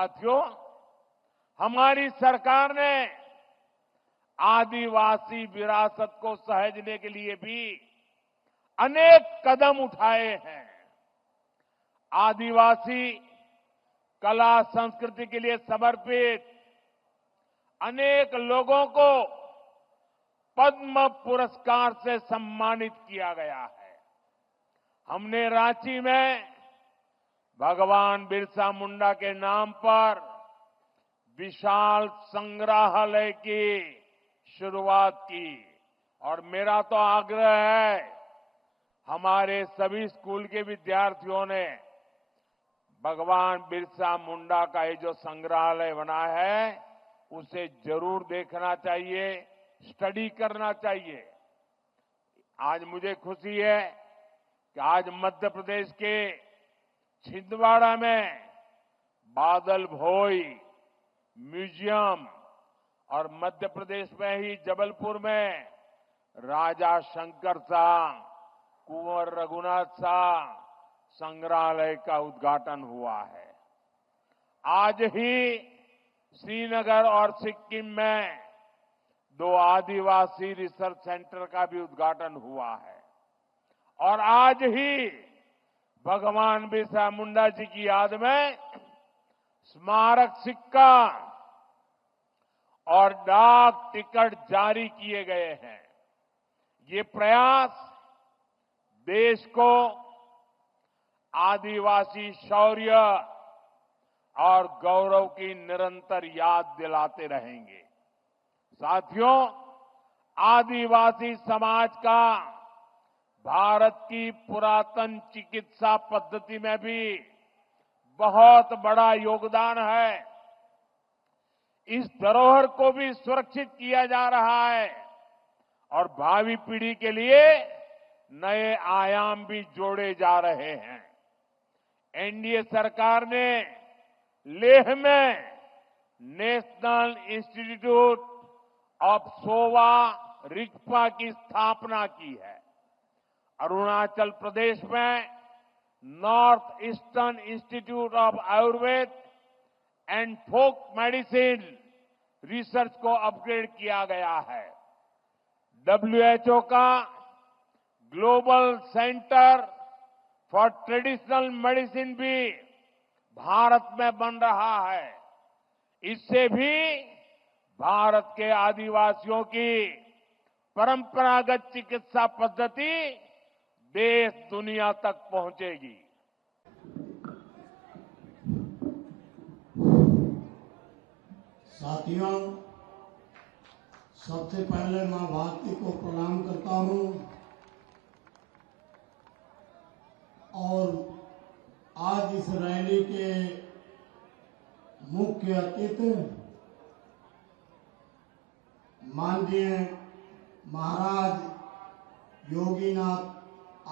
साथियों, हमारी सरकार ने आदिवासी विरासत को सहेजने के लिए भी अनेक कदम उठाए हैं। आदिवासी कला संस्कृति के लिए समर्पित अनेक लोगों को पद्म पुरस्कार से सम्मानित किया गया है। हमने रांची में भगवान बिरसा मुंडा के नाम पर विशाल संग्रहालय की शुरुआत की और मेरा तो आग्रह है हमारे सभी स्कूल के विद्यार्थियों ने भगवान बिरसा मुंडा का ये जो संग्रहालय बना है उसे जरूर देखना चाहिए, स्टडी करना चाहिए। आज मुझे खुशी है कि आज मध्य प्रदेश के छिंदवाड़ा में बादल भोई म्यूजियम और मध्य प्रदेश में ही जबलपुर में राजा शंकर शाह, कुंवर रघुनाथ शाह संग्रहालय का उद्घाटन हुआ है। आज ही श्रीनगर और सिक्किम में 2 आदिवासी रिसर्च सेंटर का भी उद्घाटन हुआ है और आज ही भगवान बिरसा मुंडा जी की याद में स्मारक सिक्का और डाक टिकट जारी किए गए हैं। ये प्रयास देश को आदिवासी शौर्य और गौरव की निरंतर याद दिलाते रहेंगे। साथियों, आदिवासी समाज का भारत की पुरातन चिकित्सा पद्धति में भी बहुत बड़ा योगदान है। इस धरोहर को भी सुरक्षित किया जा रहा है और भावी पीढ़ी के लिए नए आयाम भी जोड़े जा रहे हैं। एनडीए सरकार ने लेह में National Institute of Sowa Rigpa की स्थापना की है। अरुणाचल प्रदेश में North Eastern Institute of Ayurveda and Folk Medicine Research को अपग्रेड किया गया है। WHO का Global Centre for Traditional Medicine भी भारत में बन रहा है। इससे भी भारत के आदिवासियों की परंपरागत चिकित्सा पद्धति देश दुनिया तक पहुंचेगी। साथियों, सबसे पहले मां भारती को प्रणाम करता हूं और आज इस रैली के मुख्य अतिथि माननीय महाराज योगीनाथ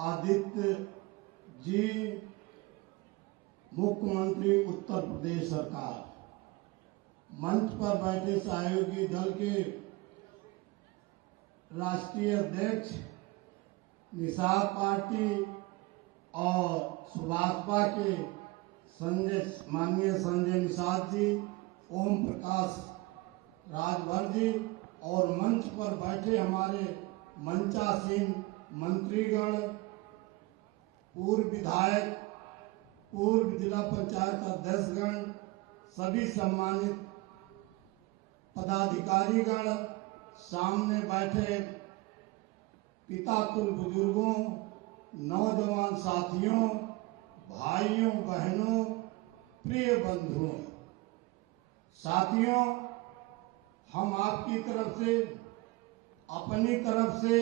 आदित्य जी, मुख्यमंत्री उत्तर प्रदेश सरकार, मंच पर बैठे सहयोगी दल के राष्ट्रीय अध्यक्ष, निषाद पार्टी और सुभाषपा के माननीय संजय निषाद जी, ओम प्रकाश राजभर जी और मंच पर बैठे हमारे मंचासीन मंत्रीगण, पूर्व विधायक, पूर्व जिला पंचायत अध्यक्षगण, सभी सम्मानित पदाधिकारीगण, सामने बैठे पिता तुल्य बुजुर्गों, नौजवान साथियों, भाइयों बहनों, प्रिय बंधुओं, साथियों, हम आपकी तरफ से, अपनी तरफ से,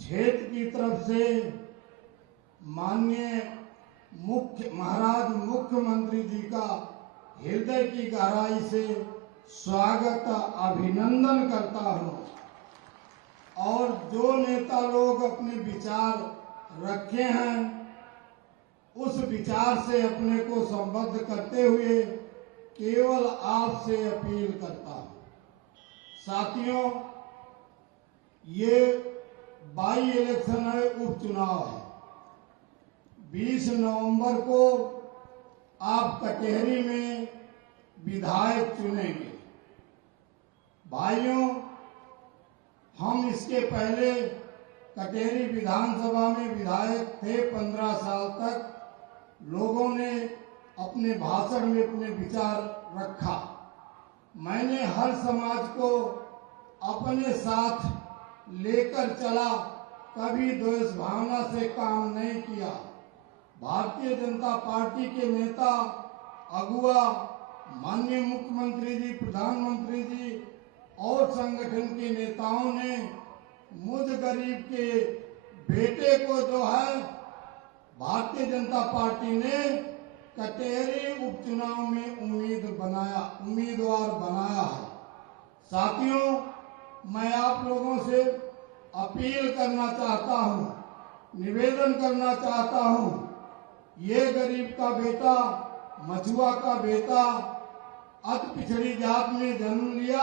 क्षेत्र की तरफ से माननीय महाराज मुख्यमंत्री जी का हृदय की गहराई से स्वागत, अभिनंदन करता हूं और जो नेता लोग अपने विचार रखे हैं उस विचार से अपने को संबद्ध करते हुए केवल आपसे अपील करता हूं। साथियों, ये बाई इलेक्शन है, उपचुनाव है। 20 नवंबर को आप कचहरी में विधायक चुनेंगे। भाइयों, हम इसके पहले कटेरी विधानसभा में विधायक थे। 15 साल तक लोगों ने अपने भाषण में अपने विचार रखा। मैंने हर समाज को अपने साथ लेकर चला, कभी द्वेष भावना से काम नहीं किया। भारतीय जनता पार्टी के नेता, अगुआ, माननीय मुख्यमंत्री जी, प्रधानमंत्री जी और संगठन के नेताओं ने मुझ गरीब के बेटे को जो है भारतीय जनता पार्टी ने कटेरी उपचुनाव में उम्मीदवार बनाया है। साथियों, मैं आप लोगों से अपील करना चाहता हूं, निवेदन करना चाहता हूं, ये गरीब का बेटा, मछुआ का बेटा अति पिछड़ी जात में जन्म लिया,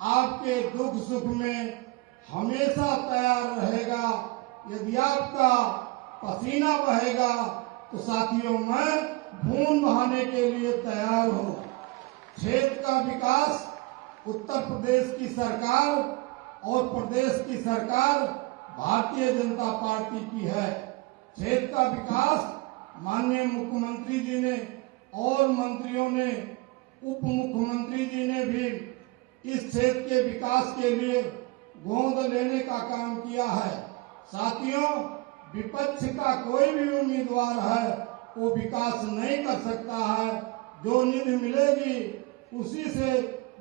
आपके दुख सुख में हमेशा तैयार रहेगा। यदि आपका पसीना बहेगा तो साथियों मैं खून बहाने के लिए तैयार हूं। क्षेत्र का विकास उत्तर प्रदेश की सरकार और प्रदेश की सरकार भारतीय जनता पार्टी की है। क्षेत्र का विकास माननीय मुख्यमंत्री जी ने और मंत्रियों ने, उप मुख्यमंत्री जी ने भी इस क्षेत्र के विकास के लिए गोद लेने का काम किया है। साथियों, विपक्ष का कोई भी उम्मीदवार है वो विकास नहीं कर सकता है। जो निधि मिलेगी उसी से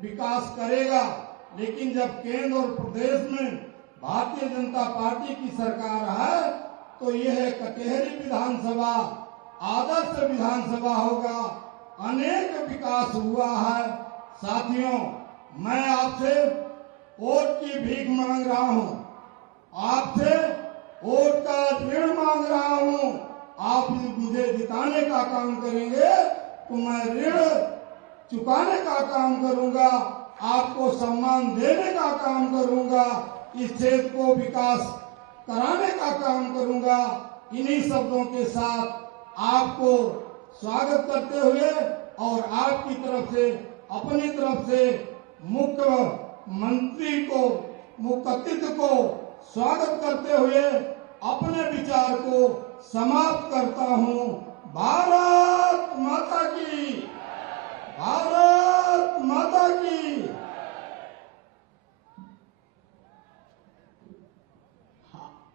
विकास करेगा। लेकिन जब केंद्र और प्रदेश में भारतीय जनता पार्टी की सरकार है तो यह कटेरी विधानसभा आदर्श विधानसभा होगा। अनेक विकास हुआ है। साथियों, मैं आपसे वोट की भीख मांग रहा हूं, आपसे वोट का ऋण मांग रहा हूं। आप मुझे जिताने का काम करेंगे तो मैं ऋण चुकाने का काम करूंगा, आपको सम्मान देने का काम करूंगा, इस क्षेत्र को विकास कराने का काम करूंगा। इन्हीं शब्दों के साथ आपको स्वागत करते हुए और आपकी तरफ से, अपनी तरफ से मुख्यमंत्री को, मुख्य अतिथि को स्वागत करते हुए अपने विचार को समाप्त करता हूं। भारत माता की, भारत माता की।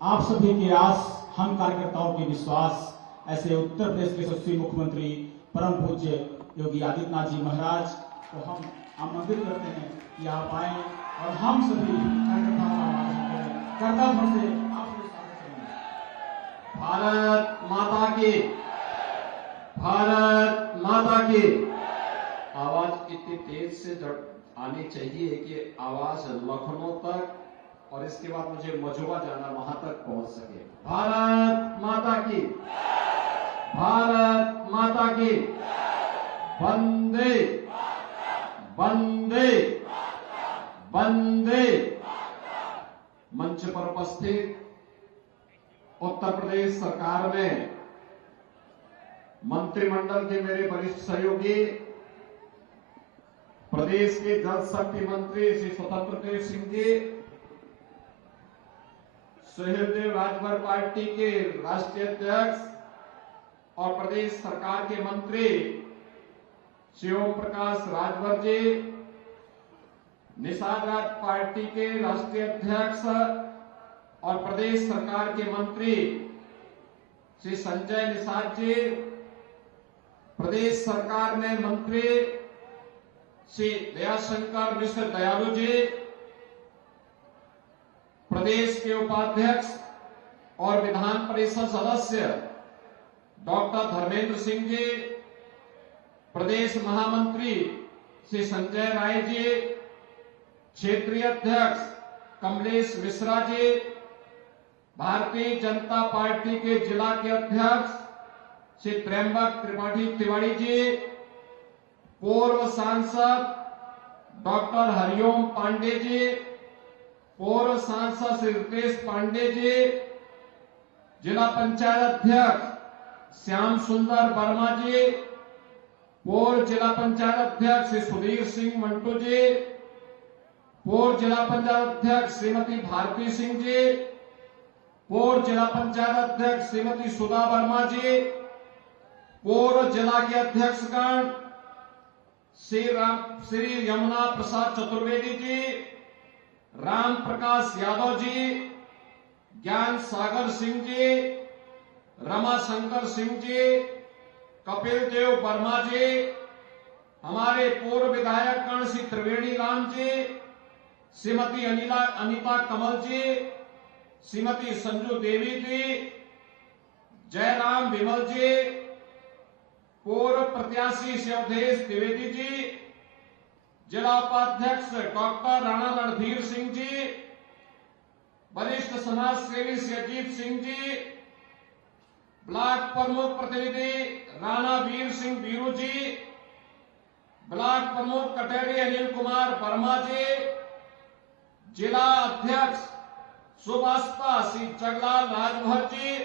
आप सभी की आस, हम कार्यकर्ताओं की विश्वास, ऐसे उत्तर प्रदेश के यशस्वी मुख्यमंत्री परम पूज्य योगी आदित्यनाथ जी महाराज को हम आमंत्रित करते हैं कि आप आए और हम सभी कार्यकर्ताओं का आवाज करें। कर्तव्य से आपसे स्वागत करेंगे। भारत माता की, भारत माता की। आवाज इतनी तेज से आनी चाहिए कि आवाज लखनऊ तक और इसके बाद मुझे मझुआ जाना, वहां तक पहुंच सके। भारत माता की, भारत माता की। वंदे वंदे वंदे। मंच पर उपस्थित उत्तर प्रदेश सरकार में मंत्रिमंडल के मेरे वरिष्ठ सहयोगी, प्रदेश के जल शक्ति मंत्री श्री स्वतंत्र देव सिंह जी, सुहेलदेव राजभर पार्टी के राष्ट्रीय अध्यक्ष और प्रदेश सरकार के मंत्री श्री ओम प्रकाश राजभर जी, निषाद राज पार्टी के राष्ट्रीय अध्यक्ष और प्रदेश सरकार के मंत्री श्री संजय निषाद जी, प्रदेश सरकार में मंत्री श्री दयाशंकर मिश्र दयालु जी, प्रदेश के उपाध्यक्ष और विधान परिषद सदस्य डॉक्टर धर्मेंद्र सिंह जी, प्रदेश महामंत्री श्री संजय राय जी, क्षेत्रीय अध्यक्ष कमलेश मिश्रा जी, भारतीय जनता पार्टी के जिला के अध्यक्ष श्री त्र्यंबक त्रिपाठी तिवारी जी, पूर्व सांसद डॉक्टर हरिओम पांडे जी, पूर्व सांसद श्री रितेश पांडे जी, जिला पंचायत अध्यक्ष श्याम सुंदर वर्मा जी, पूर्व जिला पंचायत अध्यक्ष श्री सुधीर सिंह मंटू जी, पूर्व जिला पंचायत अध्यक्ष श्रीमती भारती सिंह जी, पूर्व जिला पंचायत अध्यक्ष श्रीमती सुधा वर्मा जी, पूर्व जिला के अध्यक्षगण श्री यमुना प्रसाद चतुर्वेदी जी, राम प्रकाश यादव जी, ज्ञान सागर सिंह जी, रमा शंकर सिंह जी, कपिल देव वर्मा जी, हमारे पूर्व विधायकगण श्री त्रिवेणी राम जी, श्रीमती अनिता कमल जी, श्रीमती संजू देवी जी, जयराम विमल जी, पूर्व प्रत्याशी शिवधेश द्विवेदी जी, जिला उपाध्यक्ष डॉक्टर राणा रणधीर सिंह जी, वरिष्ठ समाज सेवी श्री अजीत सिंह जी, ब्लॉक प्रमुख प्रतिनिधि राणा वीर सिंह वीरू जी, ब्लॉक प्रमुख कटेरी अनिल कुमार वर्मा जी, जिला अध्यक्ष सुभाषपा श्री जगलाल राजभर जी,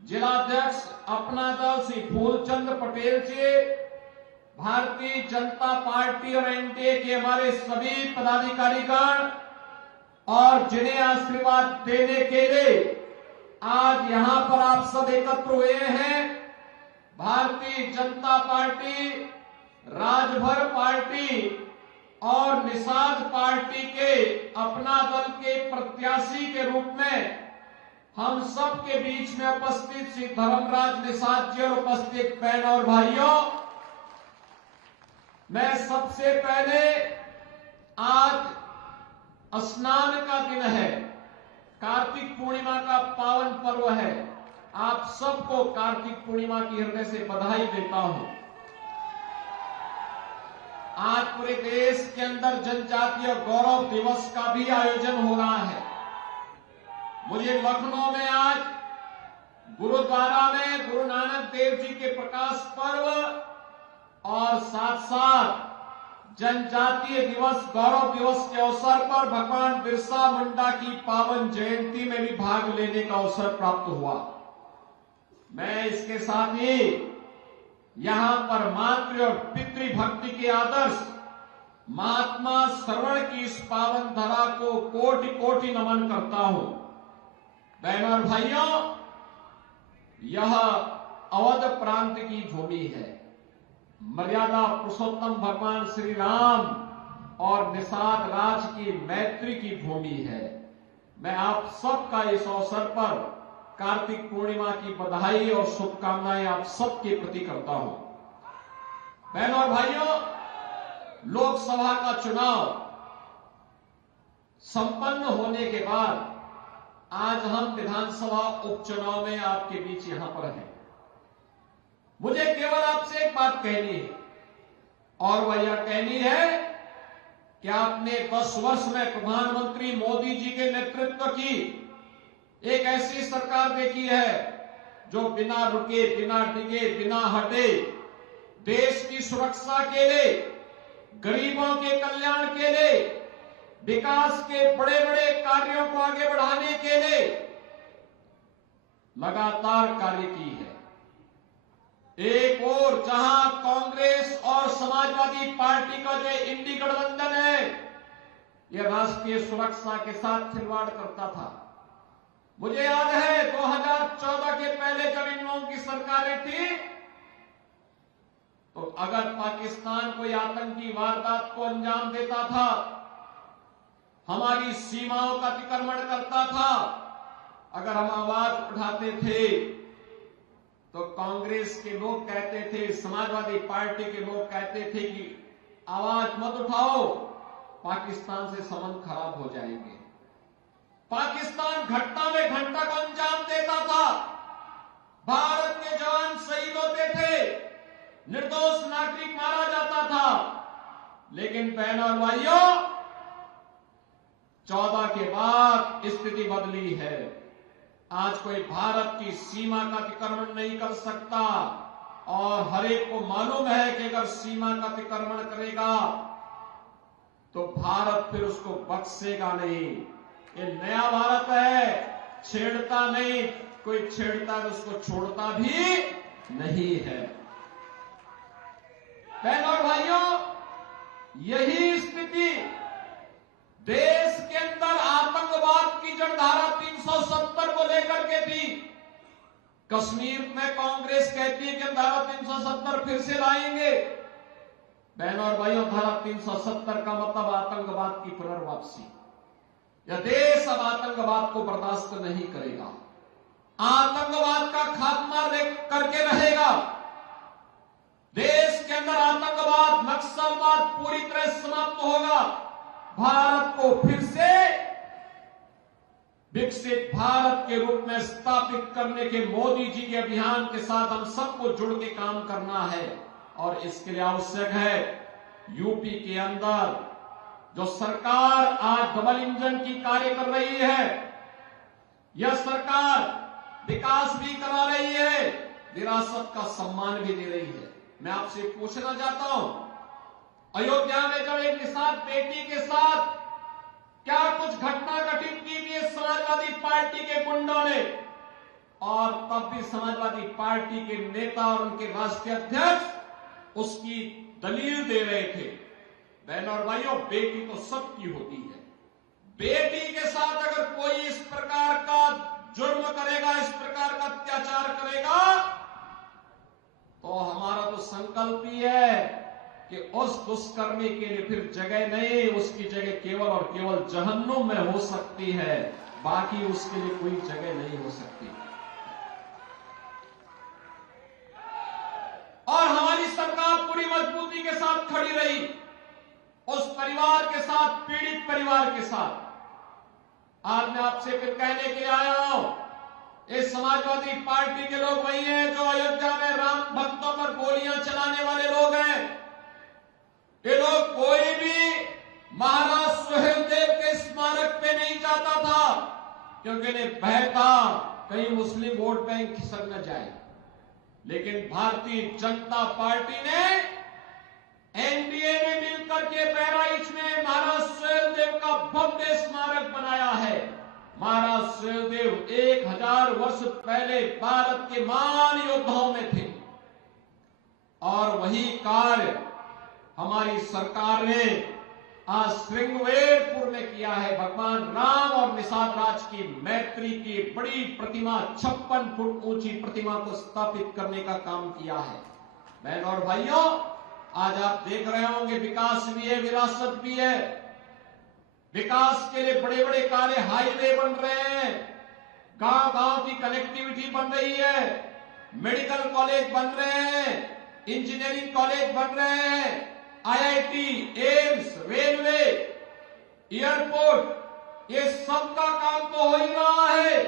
जिलाध्यक्ष अपना दल श्री फूलचंद पटेल जी, भारतीय जनता पार्टी और एनडीए के हमारे सभी पदाधिकारीगण और जिन्हें आशीर्वाद देने के लिए आज यहां पर आप सब एकत्र हुए हैं, भारतीय जनता पार्टी, राजभर पार्टी और निषाद पार्टी के अपना दल के प्रत्याशी के रूप में हम सब के बीच में उपस्थित श्री धर्मराज निषाद जी और उपस्थित बहन और भाइयों, मैं सबसे पहले आज स्नान का दिन है, कार्तिक पूर्णिमा का पावन पर्व है। आप सबको कार्तिक पूर्णिमा की हृदय से बधाई देता हूं। आज पूरे देश के अंदर जनजातीय गौरव दिवस का भी आयोजन हो रहा है। मुझे लखनऊ में आज गुरुद्वारा में गुरु नानक देव जी के प्रकाश पर्व और साथ साथ जनजातीय दिवस गौरव दिवस के अवसर पर भगवान बिरसा मुंडा की पावन जयंती में भी भाग लेने का अवसर प्राप्त हुआ। मैं इसके साथ ही यहां पर मातृ और पितृ भक्ति के आदर्श महात्मा श्रवण की इस पावन धरा को कोटि कोटि नमन करता हूं। बहनों और भाइयों, यह अवध प्रांत की भूमि है। मर्यादा पुरुषोत्तम भगवान श्री राम और निषाद राज की मैत्री की भूमि है। मैं आप सबका इस अवसर पर कार्तिक पूर्णिमा की बधाई और शुभकामनाएं आप सबके प्रति करता हूं। बहनों और भाइयों, लोकसभा का चुनाव संपन्न होने के बाद आज हम विधानसभा उपचुनाव में आपके बीच यहां पर हैं। मुझे केवल आपसे एक बात कहनी है और वह यह कहनी है कि आपने 10 वर्ष में प्रधानमंत्री मोदी जी के नेतृत्व की एक ऐसी सरकार देखी है जो बिना रुके, बिना डिगे, बिना हटे देश की सुरक्षा के लिए, गरीबों के कल्याण के लिए, विकास के बड़े बड़े कार्यों को आगे बढ़ाने के लिए लगातार कार्य की है। एक और जहां कांग्रेस और समाजवादी पार्टी का जो इंडी गठबंधन है, यह राष्ट्रीय सुरक्षा के साथ खिलवाड़ करता था। मुझे याद है 2014 के पहले जब इन लोगों की सरकारें थी, तो अगर पाकिस्तान कोई आतंकी वारदात को अंजाम देता था, हमारी सीमाओं का अतिक्रमण करता था, अगर हम आवाज उठाते थे तो कांग्रेस के लोग कहते थे, समाजवादी पार्टी के लोग कहते थे कि आवाज मत उठाओ, पाकिस्तान से संबंध खराब हो जाएंगे। पाकिस्तान घटना में घंटा को अंजाम देता था, भारत के जवान शहीद होते थे, निर्दोष नागरिक मारा जाता था। लेकिन बहनों और भाइयों, 14 के बाद स्थिति बदली है। आज कोई भारत की सीमा का अतिक्रमण नहीं कर सकता और हर एक को मालूम है कि अगर सीमा का अतिक्रमण करेगा तो भारत फिर उसको बख्शेगा नहीं। ये नया भारत है, छेड़ता नहीं, कोई छेड़ता है तो उसको छोड़ता भी नहीं है। बहनों और भाइयों, यही स्थिति देश के अंदर आतंकवाद की जड़ धारा 370 को लेकर के थी। कश्मीर में कांग्रेस कहती है कि हम धारा 370 फिर से लाएंगे। बहनों और भाइयों, धारा 370 का मतलब आतंकवाद की पुनर्वापसी। यह देश अब आतंकवाद को बर्दाश्त नहीं करेगा, आतंकवाद का खात्मा करके रहेगा। देश के अंदर आतंकवाद, नक्सलवाद पूरी तरह समाप्त होगा। भारत को फिर से विकसित भारत के रूप में स्थापित करने के मोदी जी के अभियान के साथ हम सबको जुड़ के काम करना है। और इसके लिए आवश्यक है यूपी के अंदर जो सरकार आज डबल इंजन की कार्य कर रही है, यह सरकार विकास भी करा रही है, विरासत का सम्मान भी दे रही है। मैं आपसे पूछना चाहता हूं, अयोध्या में जब एक निषाद बेटी के साथ क्या कुछ घटना घटित की थी समाजवादी पार्टी के गुंडों ने, और तब भी समाजवादी पार्टी के नेता और उनके राष्ट्रीय अध्यक्ष उसकी दलील दे रहे थे। बहनों और भाइयों, बेटी तो सबकी होती है। बेटी के साथ अगर कोई इस प्रकार का जुर्म करेगा, इस प्रकार का अत्याचार करेगा, तो हमारा तो संकल्प ही है कि उस दुष्कर्मी के लिए फिर जगह नहीं, उसकी जगह केवल और केवल जहन्नुम में हो सकती है, बाकी उसके लिए कोई जगह नहीं हो सकती। और हमारी सरकार पूरी मजबूती के साथ खड़ी रही उस परिवार के साथ, पीड़ित परिवार के साथ। आज मैं आपसे फिर कहने के लिए आया हूं, इस समाजवादी पार्टी के लोग वही हैं जो अयोध्या में राम भक्तों पर गोलियां चलाने वाले लोग हैं। ये लोग कोई भी महाराज सुहेलदेव के स्मारक पे नहीं जाता था, क्योंकि इन्हें भय था कहीं मुस्लिम वोट बैंक खिसक न जाए। लेकिन भारतीय जनता पार्टी ने एनडीए में मिलकर के बहराइच में महाराज सुहेलदेव का भव्य स्मारक बनाया है। महाराज सुहेलदेव 1000 वर्ष पहले भारत के महान योद्धाओं में थे, और वही कार्य हमारी सरकार ने आज श्रृंगवेरपुर में किया है। भगवान राम और निषाद राज की मैत्री की बड़ी प्रतिमा, 56 फुट ऊंची प्रतिमा को स्थापित करने का काम किया है। बहनों और भाइयों, आज आप देख रहे होंगे विकास भी है, विरासत भी है। विकास के लिए बड़े बड़े कार्य, हाईवे बन रहे हैं, गांव गांव की कनेक्टिविटी बन रही है, मेडिकल कॉलेज बन रहे हैं, इंजीनियरिंग कॉलेज बन रहे हैं, आईआईटी, एम्स, रेलवे, एयरपोर्ट, ये सब का काम तो हो ही रहा है।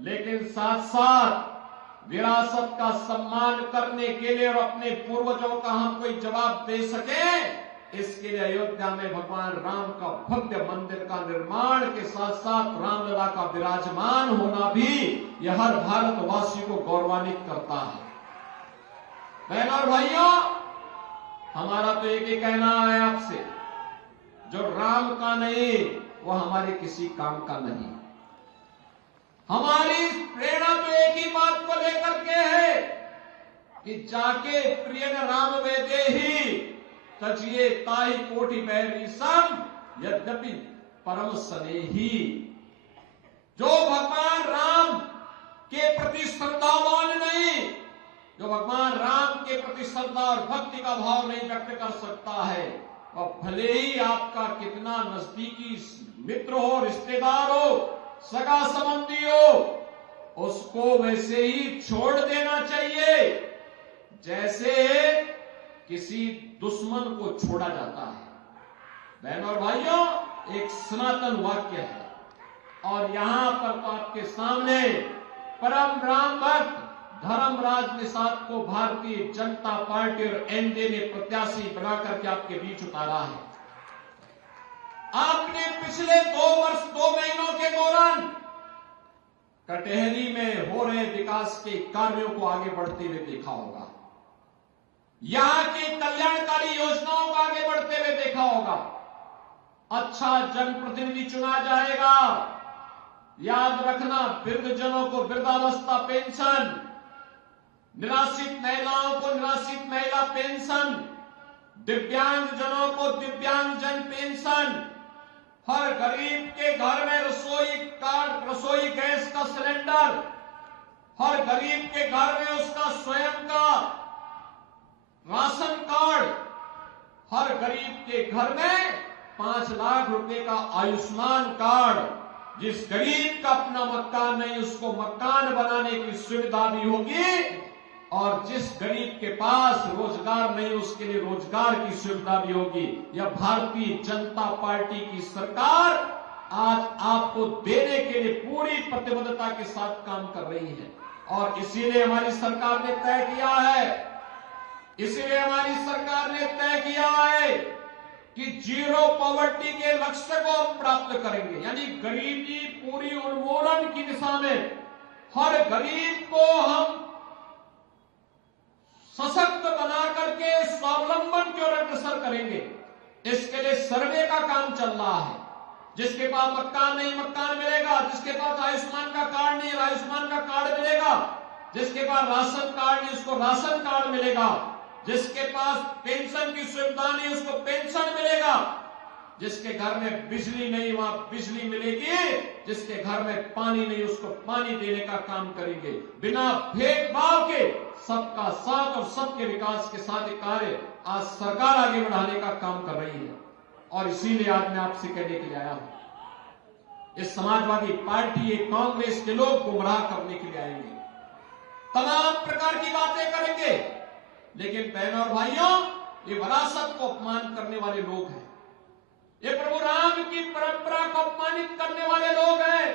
लेकिन साथ साथ विरासत का सम्मान करने के लिए और अपने पूर्वजों का हम कोई जवाब दे सके, इसके लिए अयोध्या में भगवान राम का भव्य मंदिर का निर्माण के साथ साथ रामलला का विराजमान होना भी यह हर भारतवासी को गौरवान्वित करता है। बहनों और भाइयों, हमारा तो एक ही कहना है आपसे, जो राम का नहीं वो हमारे किसी काम का नहीं। हमारी प्रेरणा तो एक ही बात को लेकर के है कि जाके प्रिय राम वेदे ही तजिए ताई कोटि बैरी सम यद्यपि परम स्नेही। जो भगवान राम के प्रति श्रद्धावान नहीं, जो भगवान राम के प्रति श्रद्धा और भक्ति का भाव नहीं व्यक्त कर सकता है, और भले ही आपका कितना नजदीकी मित्र हो, रिश्तेदार हो, सगा संबंधी हो, उसको वैसे ही छोड़ देना चाहिए जैसे किसी दुश्मन को छोड़ा जाता है। बहनों और भाइयों, एक सनातन वाक्य है, और यहां पर तो आपके सामने परम राम भक्त धर्मराज निषाद को भारतीय जनता पार्टी और एनडीए ने प्रत्याशी बनाकर के आपके बीच उतारा है। आपने पिछले 2 वर्ष 2 महीनों के दौरान कटहरी में हो रहे विकास के कार्यों को आगे बढ़ते हुए देखा होगा, यहां की कल्याणकारी योजनाओं को आगे बढ़ते हुए देखा होगा। अच्छा जनप्रतिनिधि चुना जाएगा, याद रखना, वृद्धजनों को वृद्धावस्था पेंशन, निराश्रित महिलाओं को निराश्रित महिला पेंशन, दिव्यांगजनों को दिव्यांगजन पेंशन, हर गरीब के घर में रसोई गैस का सिलेंडर, हर गरीब के घर में उसका स्वयं का राशन कार्ड, हर गरीब के घर में 5 लाख रुपए का आयुष्मान कार्ड। जिस गरीब का अपना मकान नहीं उसको मकान बनाने की सुविधा भी होगी, और जिस गरीब के पास रोजगार नहीं उसके लिए रोजगार की सुविधा भी होगी। यह भारतीय जनता पार्टी की सरकार आज आपको देने के लिए पूरी प्रतिबद्धता के साथ काम कर रही है। और इसीलिए हमारी सरकार ने तय किया है कि जीरो पॉवर्टी के लक्ष्य को हम प्राप्त करेंगे, यानी गरीबी पूरी उन्मूलन की दिशा में हर गरीब को हम सशक्त बना करके स्वावलंबन की ओर अग्रसर करेंगे। इसके लिए सर्वे का काम चल रहा है। जिसके पास मकान नहीं मकान मिलेगा, जिसके पास आयुष्मान का कार्ड नहीं आयुष्मान का कार्ड मिलेगा, जिसके पास राशन कार्ड नहीं उसको राशन कार्ड मिलेगा, जिसके पास पेंशन की सुविधा नहीं उसको पेंशन मिलेगा, जिसके घर में बिजली नहीं वहां बिजली मिलेगी, जिसके घर में पानी नहीं उसको पानी देने का काम करेंगे। बिना भेदभाव के सबका साथ और सबके विकास के साथ कार्य आज सरकार आगे बढ़ाने का काम कर रही है। और इसीलिए आज मैं आपसे कहने के लिए आया हूं, इस समाजवादी पार्टी, कांग्रेस के लोग गुमराह करने के लिए आएंगे, तमाम प्रकार की बातें करेंगे, लेकिन बहनों और भाइयों ये विरासत को अपमान करने वाले लोग हैं, ये प्रभु राम की परंपरा को अपमानित करने वाले लोग हैं,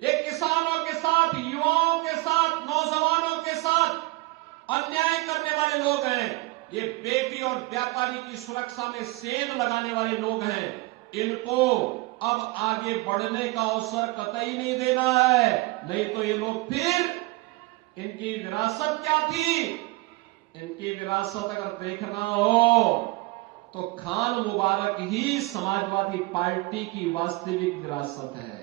ये किसानों के साथ, युवाओं के साथ, नौजवानों के साथ अन्याय करने वाले लोग हैं, ये बेटी और व्यापारी की सुरक्षा में सेंध लगाने वाले लोग हैं। इनको अब आगे बढ़ने का अवसर कतई नहीं देना है, नहीं तो ये लोग फिर, इनकी विरासत क्या थी, इनकी विरासत अगर देखना हो तो खान मुबारक ही समाजवादी पार्टी की वास्तविक विरासत है।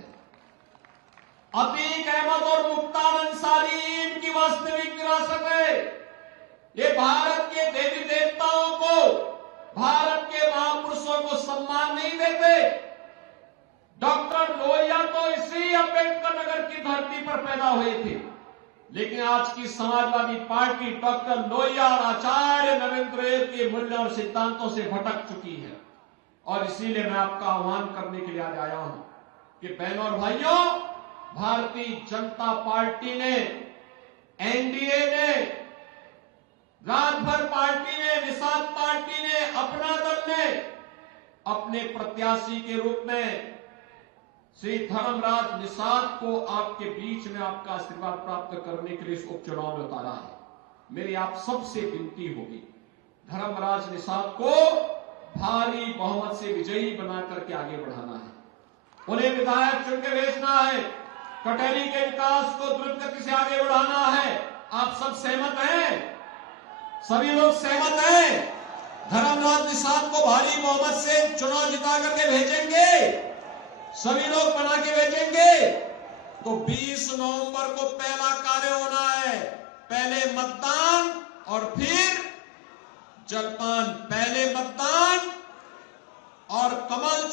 अतीक अहमद और मुख्तार अंसारी इनकी वास्तविक विरासत है। ये भारत के देवी देवताओं को, भारत के महापुरुषों को सम्मान नहीं देते। डॉक्टर लोहिया तो इसी अम्बेडकर नगर की धरती पर पैदा हुए थे, लेकिन आज की समाजवादी पार्टी डॉक्टर लोहिया और आचार्य नरेंद्र देव के मूल्य और सिद्धांतों से भटक चुकी है। और इसीलिए मैं आपका आह्वान करने के लिए आज आया हूं कि बहनों और भाइयों, भारतीय जनता पार्टी ने, एनडीए ने, राजभर पार्टी ने, निषाद पार्टी ने, अपना दल ने अपने प्रत्याशी के रूप में श्री धर्मराज निषाद को आपके बीच में आपका आशीर्वाद प्राप्त करने के लिए इस उपचुनाव में उतारा है। मेरी आप सबसे विनती होगी, धर्मराज निषाद को भारी बहुमत से विजयी बना करके आगे बढ़ाना है। उन्हें विधायक चुन के भेजना है, कटहरी के विकास को द्रुत गति से आगे बढ़ाना है। आप सब सहमत हैं? सभी लोग सहमत हैं? धर्मराज निषाद को भारी बहुमत से चुनाव जिता करके भेजेंगे, सभी लोग बना के भेजेंगे। तो 20 नवंबर को पहला कार्य होना है, पहले मतदान और फिर जलपान। पहले मतदान और कमल